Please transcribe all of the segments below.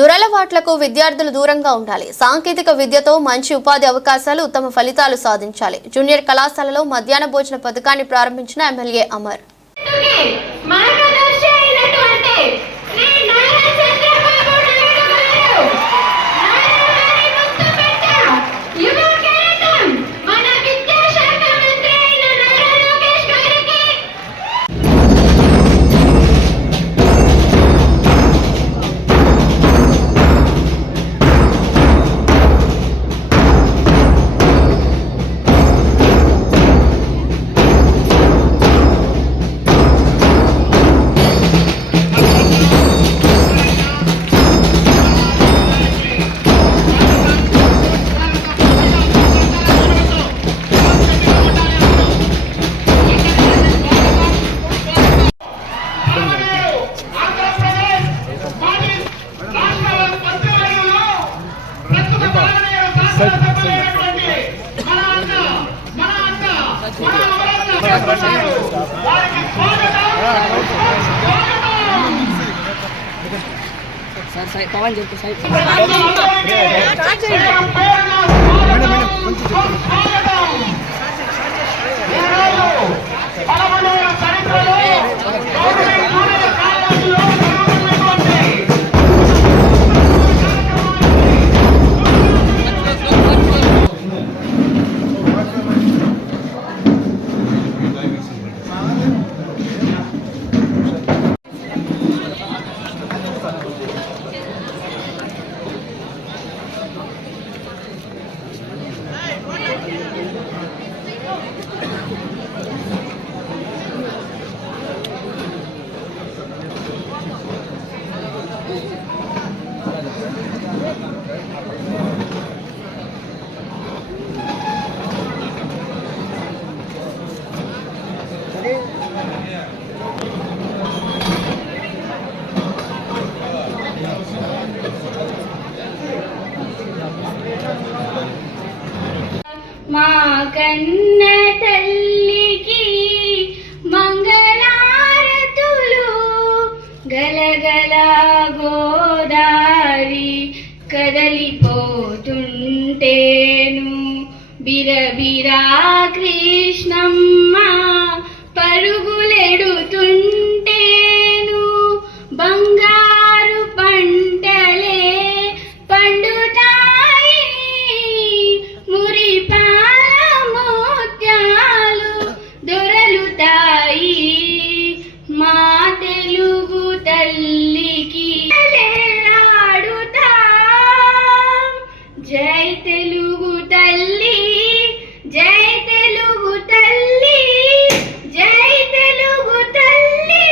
దురలవాట్లకు విద్యార్థులు దూరంగా ఉండాలి. సాంకేతిక విద్యతో మంచి ఉపాధి అవకాశాలు, ఉత్తమ ఫలితాలు సాధించాలి. జూనియర్ కళాశాలలో మధ్యాహ్న భోజన పథకాన్ని ప్రారంభించిన ఎమ్మెల్యే అమర్. पवन जी के साइड మా కన్న తల్లికి మంగళారతులు గలగల గోదారి కదలిపోతుంటేను బిరబిరా కృష్ణమ్మ పరుగులెడుతుంటేను బంగారు పంటలే పండుతాయి మురిపాల ముత్యాలు దొరలుతాయి మా తెలుగు తల్లికి ఆడుతాం. జై తెలుగు తల్లి, జై తెలుగు తల్లి, జై తెలుగు తల్లి.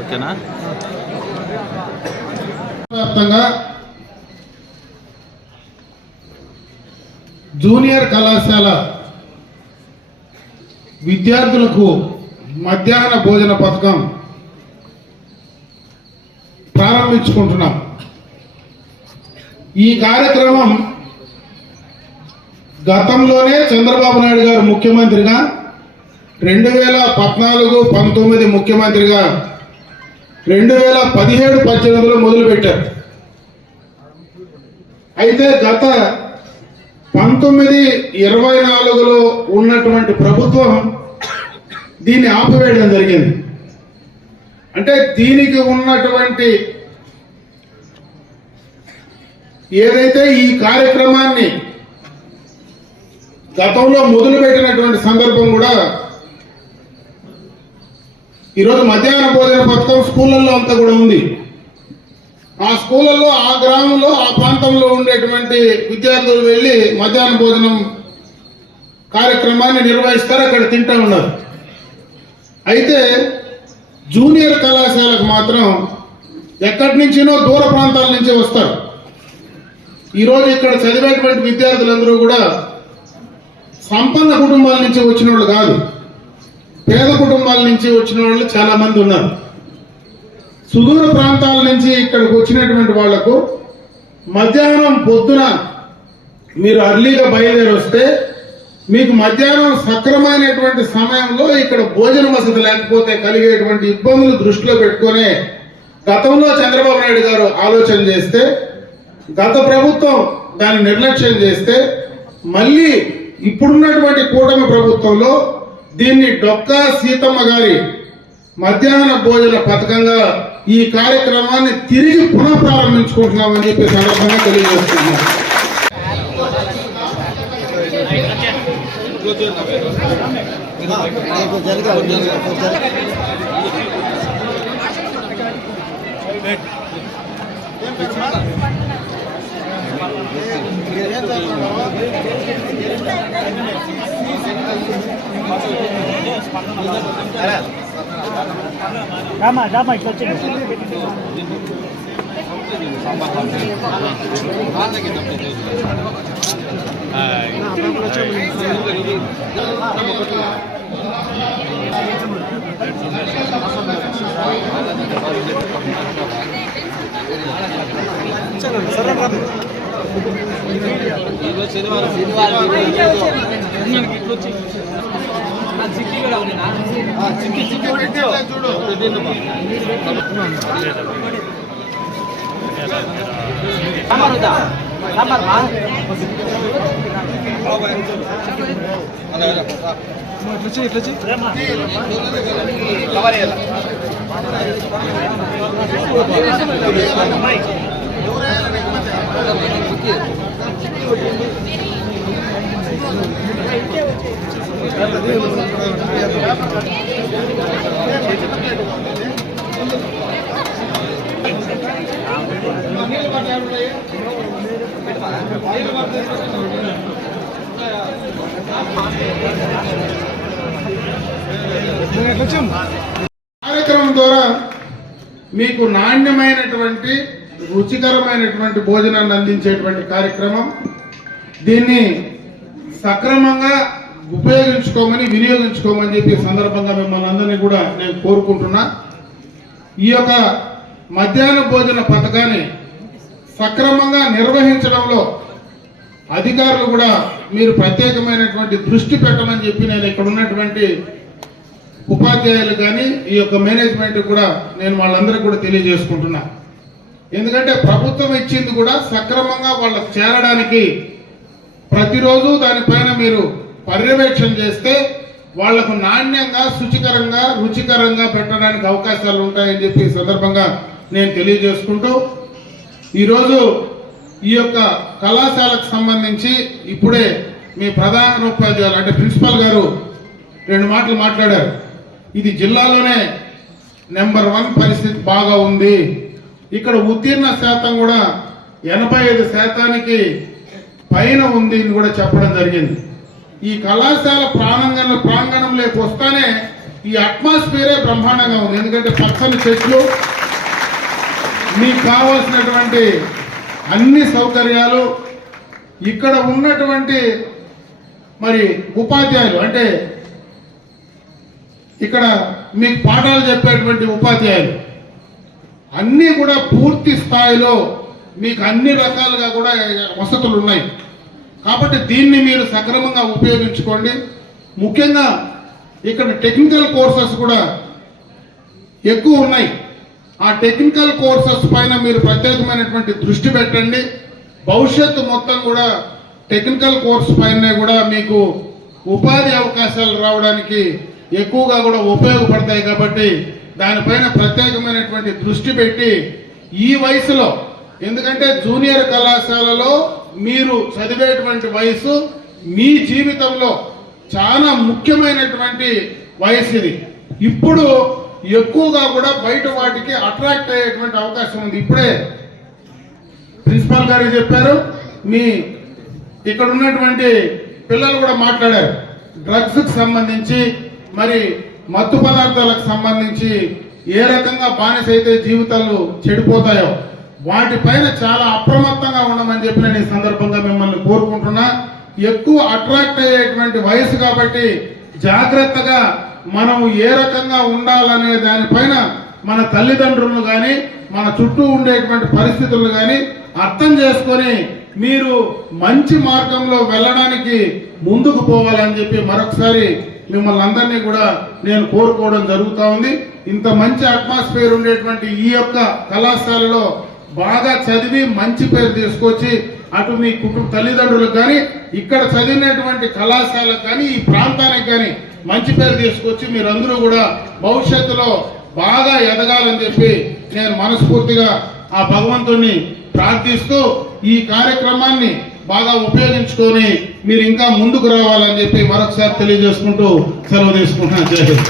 ఓకేనా? వ్యాప్తంగా జూనియర్ కళాశాల విద్యార్థులకు మధ్యాహ్న భోజన పథకం ప్రారంభించుకుంటున్నాం. ఈ కార్యక్రమం గతంలోనే చంద్రబాబు నాయుడు గారు ముఖ్యమంత్రిగా 2014-19 ముఖ్యమంత్రిగా 2017-18లో మొదలుపెట్టారు. అయితే గత 19-24లో ఉన్నటువంటి ప్రభుత్వం దీన్ని ఆపివేయడం జరిగింది. అంటే దీనికి ఉన్నటువంటి ఏదైతే ఈ కార్యక్రమాన్ని గతంలో మొదలుపెట్టినటువంటి సందర్భం కూడా ఈరోజు మధ్యాహ్న భోజన పథకం స్కూళ్ళల్లో అంతా కూడా ఉంది. ఆ స్కూళ్ళల్లో, ఆ గ్రామంలో, ఆ ప్రాంతంలో ఉండేటువంటి విద్యార్థులు వెళ్ళి మధ్యాహ్న భోజనం కార్యక్రమాన్ని నిర్వహిస్తారు, అక్కడ తింటూ ఉన్నారు. అయితే జూనియర్ కళాశాలకు మాత్రం ఎక్కడి నుంచినో దూర ప్రాంతాల నుంచి వస్తారు. ఈరోజు ఇక్కడ చదివేటువంటి విద్యార్థులందరూ కూడా సంపన్న కుటుంబాల నుంచి వచ్చిన వాళ్ళు కాదు, పేద కుటుంబాల నుంచి వచ్చిన వాళ్ళు చాలా మంది ఉన్నారు. సుదూర ప్రాంతాల నుంచి ఇక్కడికి వచ్చినటువంటి వాళ్లకు మధ్యాహ్నం పొద్దున మీరు అర్లీగా బయలుదేరి వస్తే మీకు మధ్యాహ్నం సక్రమైనటువంటి సమయంలో ఇక్కడ భోజన వసతి లేకపోతే కలిగేటువంటి ఇబ్బందులు దృష్టిలో పెట్టుకునే గతంలో చంద్రబాబు నాయుడు గారు ఆలోచన చేస్తే, గత ప్రభుత్వం దాన్ని నిర్లక్ష్యం చేస్తే, మళ్ళీ ఇప్పుడున్నటువంటి కూటమి ప్రభుత్వంలో దీన్ని డొక్కా సీతమ్మ గారి మధ్యాహ్న భోజన పథకంగా ఈ కార్యక్రమాన్ని తిరిగి పునఃప్రారంభించుకుంటున్నామని చెప్పి సందర్భంగా తెలియజేస్తున్నాం. రామా ఇట్లా వచ్చింది. కార్యక్రమం ద్వారా మీకు నాణ్యమైనటువంటి రుచికరమైనటువంటి భోజనాన్ని అందించేటువంటి కార్యక్రమం. దీన్ని సక్రమంగా ఉపయోగించుకోమని వినియోగించుకోమని చెప్పి సందర్భంగా మిమ్మల్ని అందరినీ కూడా నేను కోరుకుంటున్నా. ఈ యొక్క మధ్యాహ్న భోజన పథకాన్ని సక్రమంగా నిర్వహించడంలో అధికారులు కూడా మీరు ప్రత్యేకమైనటువంటి దృష్టి పెట్టమని చెప్పి నేను ఇక్కడ ఉన్నటువంటి ఉపాధ్యాయులు కానీ ఈ యొక్క మేనేజ్మెంట్ కూడా నేను వాళ్ళందరికీ కూడా తెలియజేసుకుంటున్నా. ఎందుకంటే ప్రభుత్వం ఇచ్చింది కూడా సక్రమంగా వాళ్ళకు చేరడానికి ప్రతిరోజు దానిపైన మీరు పర్యవేక్షణ చేస్తే వాళ్లకు నాణ్యంగా శుచికరంగా రుచికరంగా పెట్టడానికి అవకాశాలు ఉంటాయని చెప్పి ఈ సందర్భంగా నేను తెలియజేసుకుంటూ, ఈరోజు ఈ యొక్క కళాశాలకు సంబంధించి ఇప్పుడే మీ ప్రధానోపాధ్యాయులు అంటే ప్రిన్సిపాల్ గారు 2 మాటలు మాట్లాడారు. ఇది జిల్లాలోనే నెంబర్ 1 పరిస్థితి బాగా ఉంది. ఇక్కడ ఉత్తీర్ణ శాతం కూడా 85% పైన ఉంది అని కూడా చెప్పడం జరిగింది. ఈ కళాశాల ప్రాంగణంలోకి వస్తానే ఈ అట్మాస్ఫియరే బ్రహ్మాండంగా ఉంది. ఎందుకంటే పచ్చని చెట్లు, మీకు కావాల్సినటువంటి అన్ని సౌకర్యాలు, ఇక్కడ ఉన్నటువంటి మరి ఉపాధ్యాయులు అంటే ఇక్కడ మీకు పాఠాలు చెప్పేటువంటి ఉపాధ్యాయులు అన్నీ కూడా పూర్తి స్థాయిలో మీకు అన్ని రకాలుగా కూడా వసతులు ఉన్నాయి. కాబట్టి దీన్ని మీరు సక్రమంగా ఉపయోగించుకోండి. ముఖ్యంగా ఇక్కడ టెక్నికల్ కోర్సెస్ కూడా ఎక్కువ ఉన్నాయి. ఆ టెక్నికల్ కోర్సెస్ పైన మీరు ప్రత్యేకమైనటువంటి దృష్టి పెట్టండి. భవిష్యత్తు మొత్తం కూడా టెక్నికల్ కోర్సు పైన కూడా మీకు ఉపాధి అవకాశాలు రావడానికి ఎక్కువగా కూడా ఉపయోగపడతాయి. కాబట్టి దానిపైన ప్రత్యేకమైనటువంటి దృష్టి పెట్టి ఈ వయసులో, ఎందుకంటే జూనియర్ కళాశాలలో మీరు చదివేటువంటి వయసు మీ జీవితంలో చాలా ముఖ్యమైనటువంటి వయసు ఇది. ఇప్పుడు ఎక్కువగా కూడా బయట వాటికి అట్రాక్ట్ అయ్యేటువంటి అవకాశం ఉంది. ఇప్పుడే ప్రిన్సిపాల్ గారు చెప్పారు, మీ ఇక్కడ ఉన్నటువంటి పిల్లలు కూడా మాట్లాడారు. డ్రగ్స్కి సంబంధించి మరి మత్తు పదార్థాలకు సంబంధించి ఏ రకంగా బానిస అయితే జీవితాలు చెడిపోతాయో వాటిపైన చాలా అప్రమత్తంగా ఉండమని చెప్పి నేను ఈ సందర్భంగా మిమ్మల్ని కోరుకుంటున్నా. ఎక్కువ అట్రాక్ట్ అయ్యేటువంటి వయసు కాబట్టి జాగ్రత్తగా మనం ఏ రకంగా ఉండాలనే దానిపైన మన తల్లిదండ్రులను కానీ మన చుట్టూ ఉండేటువంటి పరిస్థితులను కానీ అర్థం చేసుకొని మీరు మంచి మార్గంలో వెళ్ళడానికి ముందుకు పోవాలని చెప్పి మరొకసారి మిమ్మల్ని అందరినీ కూడా నేను కోరుకోవడం జరుగుతూ ఉంది. ఇంత మంచి అట్మాస్ఫియర్ ఉండేటువంటి ఈ యొక్క కళాశాలలో బాగా చదివి మంచి పేరు తీసుకొచ్చి అటు మీ కుటుంబ తల్లిదండ్రులకు కానీ ఇక్కడ చదివినటువంటి కళాశాలకు కానీ ఈ ప్రాంతానికి కానీ మంచి పేరు తీసుకొచ్చి మీరందరూ కూడా భవిష్యత్తులో బాగా ఎదగాలని చెప్పి నేను మనస్ఫూర్తిగా ఆ భగవంతుణ్ణి ప్రార్థిస్తూ ఈ కార్యక్రమాన్ని బాగా ఉపయోగించుకొని మీరు ఇంకా ముందుకు రావాలని చెప్పి మరొకసారి తెలియజేసుకుంటూ సెలవు తీసుకుంటున్నాను. జై హింద్.